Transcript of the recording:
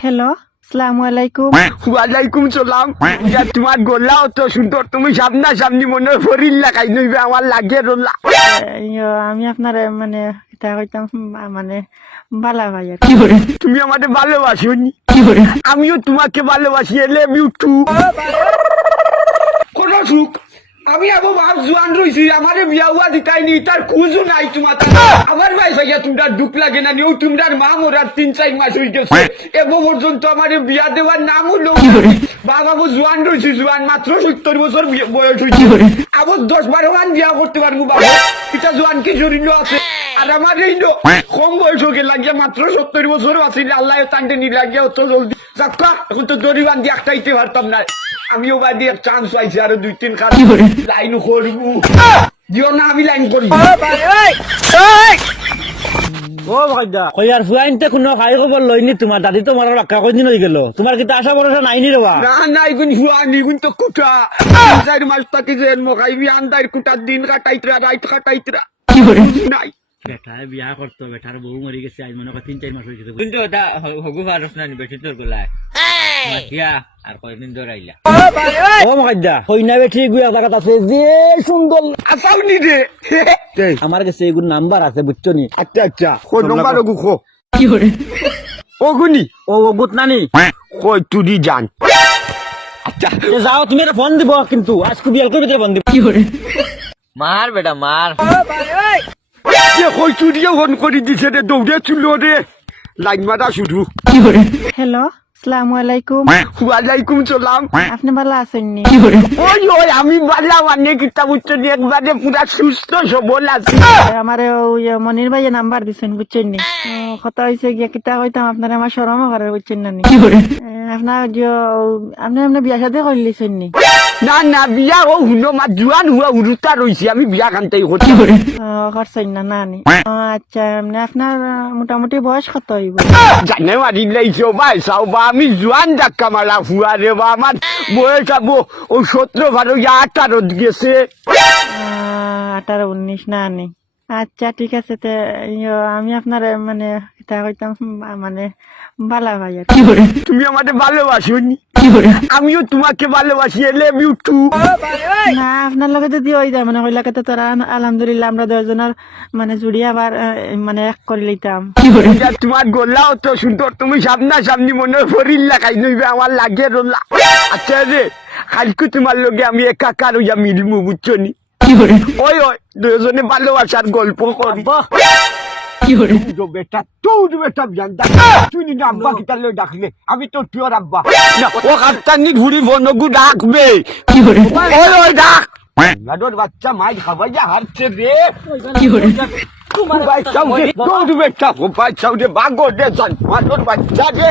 Hello, আসসালামু আলাইকুম। ওয়ালাইকুম সালাম। তোমার গোলা অত সুন্দর, তুমি সামনা সামনি মনে ফরিল লাগাই নইবে আমার লাগে রোলা। আমি আপনার মানে এটা কইতাম মানে বালা ভাই আর তুমি আমাদের ভালোবাসো নি? আমিও তোমাকে ভালোবাসি। এলে মিউটু কোন সুখ আমি আবো বাপ জোয়ান রইছি, আমারে বিয়া হুয়া দিতাইনি, তার খুঁজও নাই তোমার। আমার ভাই ভাইয়া তোমরা দুঃখ লাগে না নিও, তোমরার মা মোরার 3-4 মাস হয়ে গেছে, এগো পর্যন্ত আমারে বিয়া দেওয়ার নামও লোক। বাবা বো জোয়ান রইছি, জোয়ান মাত্র 70 বছর বয়স হয়েছে। আবো 10-12 মান বিয়া করতে পারবো বাবা, এটা জোয়ান কি শরীর আছে। আর আমার এই কম বয়স হয়ে লাগিয়া মাত্র 70 বছর আছে, আল্লাহ টানতে নি লাগিয়া অত জলদি যাক্কা। এখন তো দড়ি বান্ধি একটাইতে পারতাম না, আমিও বাদি এক চান্স পাইছি, আরো 2-3 খান লাইন করব। দিও না আমি লাইন করি। ও ভাইদা কইয়ার ফুয়াইনতে কোনো খাই খবর লইনি, তোমার দাদি তো মারার বাক্কা কয়দিন হয়ে গেল, তোমার কিন্তু আশা ভরসা নাইনি রে বা। না নাই গুণ হুয়া নি গুণ তো কুটা 4 মাস থাকি যে মখাইবি আন্দার কুটার দিন কাটাইতরা রাত কাটাইতরা নাই। বেটায় বিয়া করতো, বেটার বউ মরি গেছে আজ মনে হয় 3-4 মাস হয়ে গেছে, কিন্তু ওটা হগু ফারস না বেশি তোর গলায় মাতিয়া আর কয়দিন ধরে আইলা। ও ভাইদা কইনা বেঠি গুয়া জায়গা আছে যে সুন্দর আসাও নি রে। আমার কাছে এগুলো নাম্বার আছে বুঝছো নি। আচ্ছা আচ্ছা কো নম্বর ওগু খো ওগুনি ও গুত নানি কই তুই জান। আচ্ছা যাও তুমি একটা ফোন দিব, কিন্তু আজকে বিয়াল করে ভিতরে ফোন দিব। মার বেটা মার। যে কই তুই ফোন করে দিছে রে, দৌড়ে চুলো রে লাইন মারা শুরু। হ্যালো, আসসালামু আলাইকুম। ওয়ালাইকুম সালাম। আপনি ভালো আছেন নি? ওই ওই আমি বালা মানে কিতা বুঝছো নি, একবারে পুরা সুস্থ সবল আছি। আমার ওই মনির ভাইয়ে নাম্বার দিছেন বুঝছেন নি। কথা হয়েছে গিয়া কিতা কইতাম আপনার, আমার শরমও করে বুঝছেন না নি। আপনার যে আপনি বিয়া সাথে করলিছেন নি? না না বিয়া ও হুনো মা জুয়ান হুয়া উরুতা রইছি, আমি বিয়া কান্তাই হচ্ছি। করছেন না না নি? আচ্ছা, মানে আপনার মোটামুটি বয়স কত হইব? জানে মারি লাইছো ভাই চাও বা, আমি জুয়ান ডাক্কা মারা হুয়া রে বা, আমার বয়স আবো ও 17-18 গেছে। 18-19 না নি? আচ্ছা ঠিক আছে, তে আমি আপনার মানে এটা কইতাম মানে বালা ভাই আর তুমি আমাদের ভালোবাসো নি? আমিও তোমাকে ভালোবাসি। এলে মিউটু না, আপনার লগে যদি ওই যায় মানে ওই লাগাতে তোরা আলহামদুলিল্লাহ আমরা 2 জনের মানে জুড়ি আবার মানে এক করে লইতাম। তোমার গোলা অত সুন্দর, তুমি সামনা সামনি মনে ফরিল লাগাই নইবে আমার লাগে রোলা। আচ্ছা রে কালকে তোমার লগে আমি একাকার হইয়া মিলমু বুঝছো নি? ওই ওই 2 জনে ভালোবাসার গল্প করব। বেটা তোর বেটা জানতা তুই না আব্বা কিতা লই ডাকলে, আমি তো তোর আব্বা না। ও কাপ্তানি ঘুরি বনগু ডাকবে। ওই ওই ডাক লাডোর বাচ্চা মাই খাবাইয়া হারছে রে। তোমার বাচ্চা তোর বেটা বাচ্চা বাগো দে জান, মাদর বাচ্চা রে।